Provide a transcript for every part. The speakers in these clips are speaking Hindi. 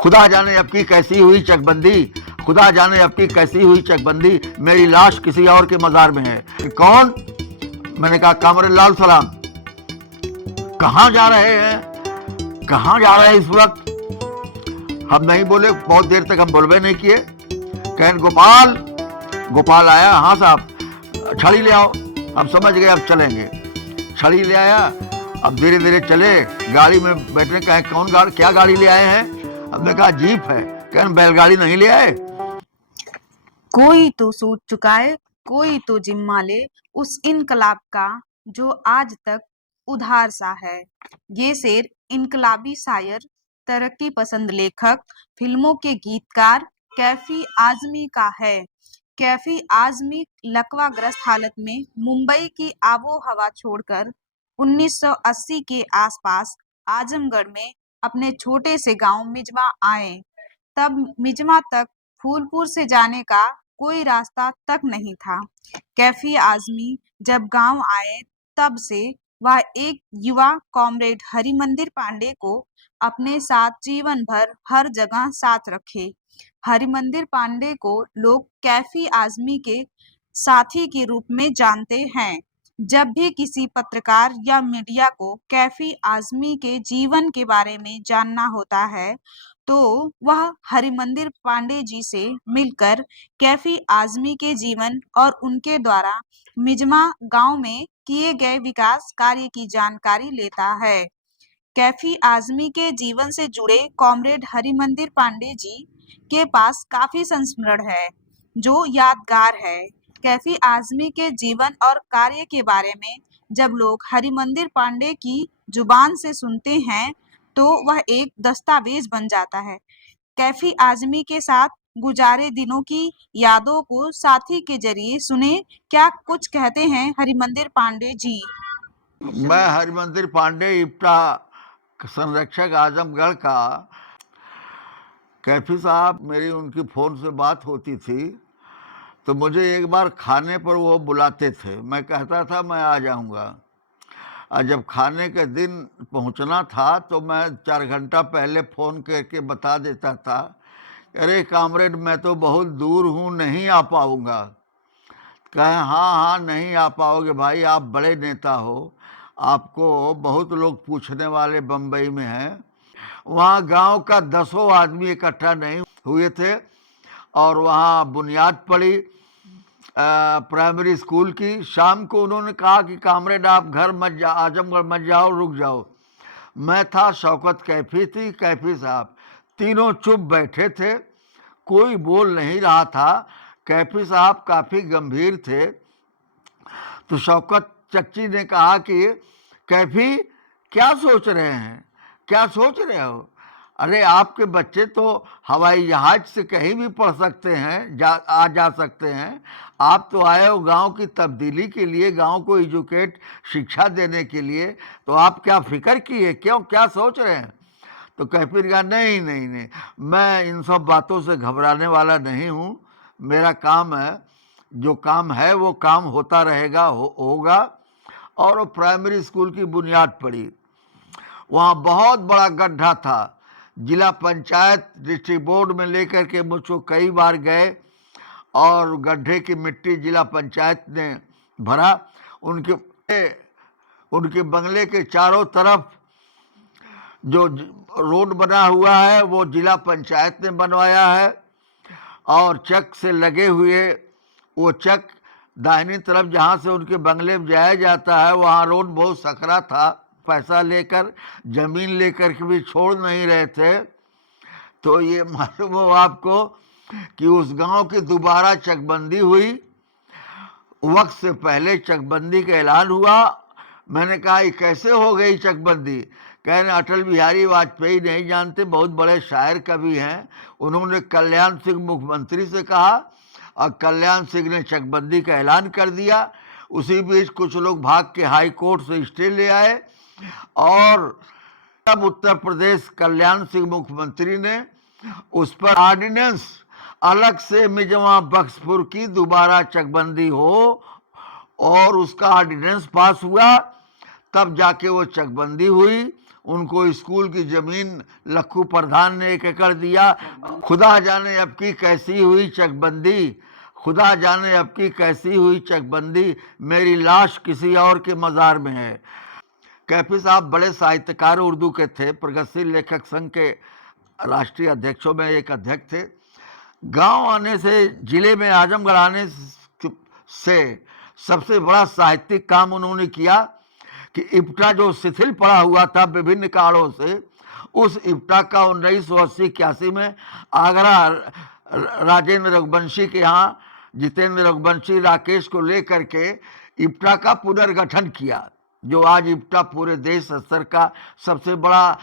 खुदा जाने अब की कैसी हुई चकबंदी, खुदा जाने अब की कैसी हुई चकबंदी, मेरी लाश किसी और के मजार में है। कौन? मैंने कहा कामरे लाल सलाम। कहाँ जा रहे हैं, कहाँ जा रहे हैं इस वक्त? हम नहीं बोले, बहुत देर तक हम बोलबे नहीं किए। कहन गोपाल, गोपाल आया, हाँ साहब छड़ी ले आओ। हम समझ गए अब चलेंगे। छड़ी ले आया, अब धीरे धीरे चले, गाड़ी में बैठने। कहे कौन गाड़ी, क्या गाड़ी ले आए हैं? हमने कहा जीप है। कहन बैलगाड़ी नहीं ले आए? कोई तो सोच चुकाए, कोई तो जिम्मा ले उस इनकलाब का जो आज तक उधार सा है। ये शेर इनकलाबी शायर, तरक्की पसंद लेखक, फिल्मों के गीतकार कैफी आजमी का है। कैफी आजमी लकवाग्रस्त हालत में मुंबई की आबो हवा छोड़कर 1980 के आसपास आजमगढ़ में अपने छोटे से गांव मिजमा आए। तब मिजमा तक फूलपुर से जाने का कोई रास्ता तक नहीं था। कैफी आजमी जब गांव आए तब से वह एक युवा कॉमरेड हरिमंदिर पांडे को अपने साथ जीवन भर हर जगह साथ रखे। हरिमंदिर पांडे को लोग कैफी आजमी के साथी के रूप में जानते हैं। जब भी किसी पत्रकार या मीडिया को कैफी आजमी के जीवन के बारे में जानना होता है तो वह हरिमंदिर पांडे जी से मिलकर कैफी आजमी के जीवन और उनके द्वारा मिजमा गांव में किए गए विकास कार्य की जानकारी लेता है। कैफी आजमी के जीवन से जुड़े कॉमरेड हरिमंदिर पांडे जी के पास काफी संस्मरण है जो यादगार है। कैफी आजमी के जीवन और कार्य के बारे में जब लोग हरिमंदिर पांडे की जुबान से सुनते हैं तो वह एक दस्तावेज बन जाता है। कैफी आजमी के साथ गुजारे दिनों की यादों को साथी के जरिए सुने, क्या कुछ कहते हैं हरिमंदिर पांडे जी। मैं हरिमंदिर पांडे, इप्टा संरक्षक आजमगढ़ का। कैफी साहब, मेरी उनकी फ़ोन से बात होती थी तो मुझे एक बार खाने पर वो बुलाते थे। मैं कहता था मैं आ जाऊंगा। और जब खाने के दिन पहुंचना था तो मैं 4 घंटा पहले फ़ोन करके बता देता था, अरे कामरेड मैं तो बहुत दूर हूँ, नहीं आ पाऊँगा। कहें हाँ हाँ नहीं आ पाओगे भाई, आप बड़े नेता हो, आपको बहुत लोग पूछने वाले बम्बई में हैं। वहाँ गांव का 10 आदमी इकट्ठा नहीं हुए थे और वहाँ बुनियाद पड़ी प्राइमरी स्कूल की। शाम को उन्होंने कहा कि कामरेड आप घर मत जा, आजमगढ़ मत जाओ, रुक जाओ। मैं था, शौकत कैफी थी, कैफी साहब, तीनों चुप बैठे थे, कोई बोल नहीं रहा था। कैफी साहब काफ़ी गंभीर थे। तो शौकत चच्ची ने कहा कि कैफी क्या सोच रहे हैं, क्या सोच रहे हो? अरे आपके बच्चे तो हवाई जहाज से कहीं भी पढ़ सकते हैं, जा सकते हैं। आप तो आए हो गांव की तब्दीली के लिए, गांव को एजुकेट, शिक्षा देने के लिए। तो आप क्या फिक्र किए, क्यों, क्या सोच रहे हैं? तो कैफी ने कहा नहीं नहीं नहीं, मैं इन सब बातों से घबराने वाला नहीं हूँ। मेरा काम है, जो काम है वो काम होता रहेगा, होगा। और वो प्राइमरी स्कूल की बुनियाद पड़ी। वहाँ बहुत बड़ा गड्ढा था। जिला पंचायत डिस्ट्रिक्ट बोर्ड में लेकर के मुझको कई बार गए और गड्ढे की मिट्टी जिला पंचायत ने भरा। उनके बंगले के चारों तरफ जो रोड बना हुआ है वो जिला पंचायत ने बनवाया है। और चक से लगे हुए वो चक, दाहिनी तरफ जहाँ से उनके बंगले में जाया जाता है, वहाँ रोड बहुत सकरा था। पैसा लेकर, जमीन लेकर के भी छोड़ नहीं रहे थे। तो ये मालूम हो आपको कि उस गांव की दोबारा चकबंदी हुई। वक्त से पहले चकबंदी का ऐलान हुआ। मैंने कहा ये कैसे हो गई चकबंदी? कह रहे अटल बिहारी वाजपेयी नहीं जानते, बहुत बड़े शायर कवि हैं, उन्होंने कल्याण सिंह मुख्यमंत्री से कहा और कल्याण सिंह ने चकबंदी का ऐलान कर दिया। उसी बीच कुछ लोग भाग के हाई कोर्ट से स्टे ले आए और तब उत्तर प्रदेश कल्याण सिंह मुख्यमंत्री ने उस पर ऑर्डिनेंस अलग से मिजवा बख्शपुर की दोबारा चकबंदी हो और उसका ऑर्डिनेंस पास हुआ। तब जाके वो चकबंदी हुई। उनको स्कूल की जमीन लखू प्रधान ने 1 एकड़ दिया। खुदा जाने अब की कैसी हुई चकबंदी, खुदा जाने अब की कैसी हुई चकबंदी, मेरी लाश किसी और के मज़ार में है। कैफी साहब बड़े साहित्यकार उर्दू के थे, प्रगतिशील लेखक संघ के राष्ट्रीय अध्यक्षों में एक अध्यक्ष थे। गांव आने से, जिले में आजमगढ़ आने से सबसे बड़ा साहित्यिक काम उन्होंने किया कि इप्टा जो शिथिल पड़ा हुआ था विभिन्न कारणों से, उस इप्टा का 1980-81 में आगरा राजेंद्र रघुवंशी के यहाँ जितेंद्र रघुवंशी राकेश को लेकर के इप्टा का पुनर्गठन किया, जो आज इप्टा पूरे देश स्तर का सबसे बड़ा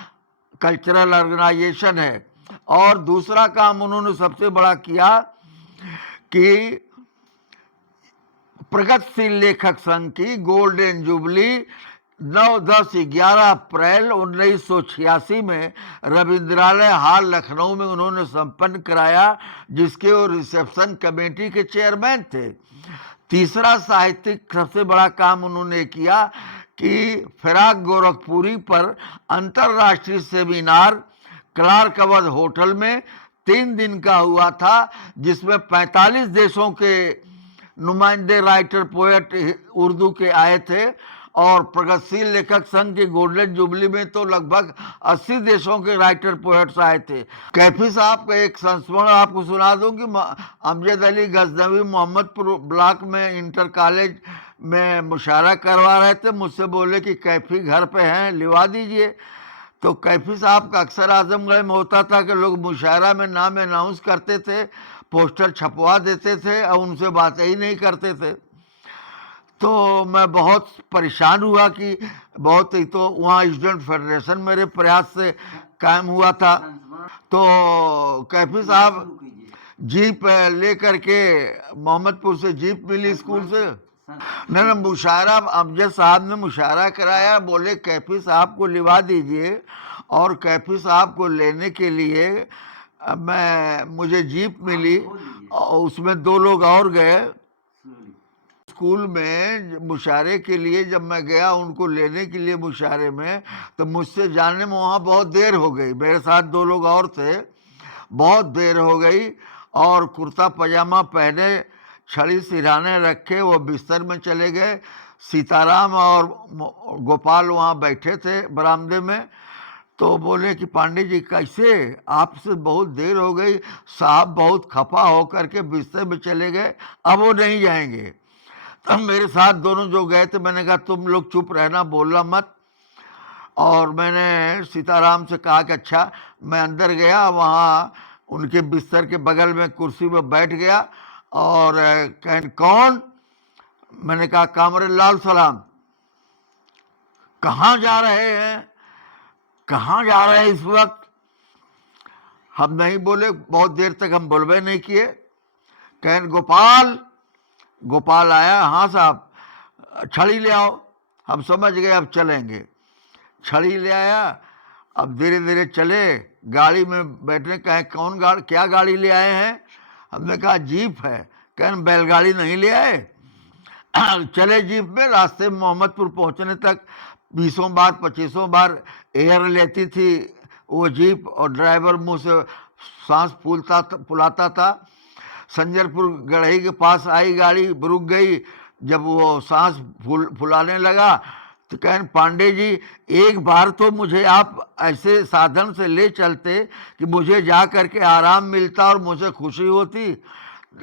कल्चरल ऑर्गेनाइजेशन है। और दूसरा काम उन्होंने सबसे बड़ा किया कि प्रगतिशील लेखक संघ की गोल्डन जुबली 9, 10, 11 अप्रैल 1986 में रविंद्रालय हॉल लखनऊ में उन्होंने संपन्न कराया, जिसके वो रिसेप्शन कमेटी के चेयरमैन थे। तीसरा साहित्यिक सबसे बड़ा काम उन्होंने किया कि फिराक गोरखपुरी पर अंतर्राष्ट्रीय सेमिनार क्लार्क अवध होटल में 3 दिन का हुआ था, जिसमें 45 देशों के नुमाइंदे राइटर पोएट उर्दू के आए थे। और प्रगतिशील लेखक संघ की गोल्डन जुबली में तो लगभग 80 देशों के राइटर पोएट्स आए थे। कैफी साहब का एक संस्मरण आपको सुना दूं कि अमजद अली गजनवी मोहम्मदपुर ब्लॉक में इंटर कॉलेज में मुशायरा करवा रहे थे। मुझसे बोले कि कैफी घर पे हैं, लिवा दीजिए। तो कैफी साहब का अक्सर आजमगढ़ में होता था कि लोग मुशायरा में नाम अनाउंस करते थे, पोस्टर छपवा देते थे और उनसे बातें ही नहीं करते थे। तो मैं बहुत परेशान हुआ कि बहुत ही, तो वहाँ स्टूडेंट फेडरेशन मेरे प्रयास से कायम हुआ था। तो कैफी साहब जीप ले करके, मोहम्मदपुर से जीप मिली स्कूल से, नहीं मुशायरा अमजद साहब ने मुशायरा कराया। बोले कैफी साहब को लिवा दीजिए, और कैफी साहब को लेने के लिए मुझे जीप मिली और उसमें 2 लोग और गए। स्कूल में मुशायरे के लिए जब मैं गया उनको लेने के लिए मुशायरे में, तो मुझसे जाने में वहाँ बहुत देर हो गई। मेरे साथ 2 लोग और थे, बहुत देर हो गई। और कुर्ता पजामा पहने, छड़ी सिरहाने रखे, वो बिस्तर में चले गए। सीताराम और गोपाल वहाँ बैठे थे बरामदे में। तो बोले कि पांडे जी कैसे, आपसे बहुत देर हो गई, साहब बहुत खफा होकर के बिस्तर में चले गए, अब वो नहीं जाएंगे। तब मेरे साथ दोनों जो गए थे, मैंने कहा तुम लोग चुप रहना, बोलना मत। और मैंने सीताराम से कहा कि अच्छा। मैं अंदर गया, वहाँ उनके बिस्तर के बगल में कुर्सी में बैठ गया और कहें कौन? मैंने कहा कामरे लाल सलाम। कहाँ जा रहे हैं, कहाँ जा रहे हैं इस वक्त? हम नहीं बोले, बहुत देर तक हम बोलबे नहीं किए। कहें गोपाल। गोपाल आया, हाँ साहब छड़ी ले आओ। हम समझ गए अब चलेंगे। छड़ी ले आया। अब धीरे धीरे चले, गाड़ी में बैठने। कहे कौन गाड़ी, क्या गाड़ी ले आए हैं? हमने कहा जीप है। कहें बैलगाड़ी नहीं ले आए? चले जीप में। रास्ते में मोहम्मदपुर पहुंचने तक 20 बार 25 बार एयर लेती थी वो जीप, और ड्राइवर मुंह से सांस फुलाता था। संजरपुर गढ़ई के पास आई गाड़ी, रुक गई। जब वो सांस फुलाने लगा तो कहें पांडे जी एक बार तो मुझे आप ऐसे साधन से ले चलते कि मुझे जा करके आराम मिलता और मुझे खुशी होती।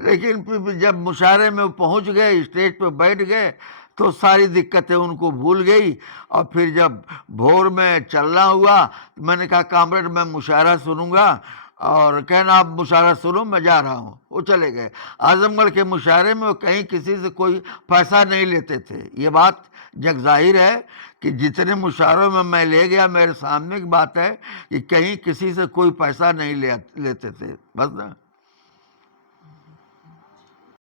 लेकिन फिर जब मुशायरे में पहुंच गए, स्टेज पे बैठ गए, तो सारी दिक्कतें उनको भूल गई। और फिर जब भोर में चलना हुआ, तो मैंने कहा कामरेड मैं मुशायरा सुनूंगा। और कहना आप मुशायरा सुनो, मैं जा रहा हूँ। वो चले गए। आजमगढ़ के मुशायरे में वो कहीं किसी से कोई पैसा नहीं लेते थे। ये बात जग जाहिर है कि जितने मुशायरों में मैं ले गया, मेरे सामने की बात है कि कहीं किसी से कोई पैसा नहीं लेते थे, बस ना।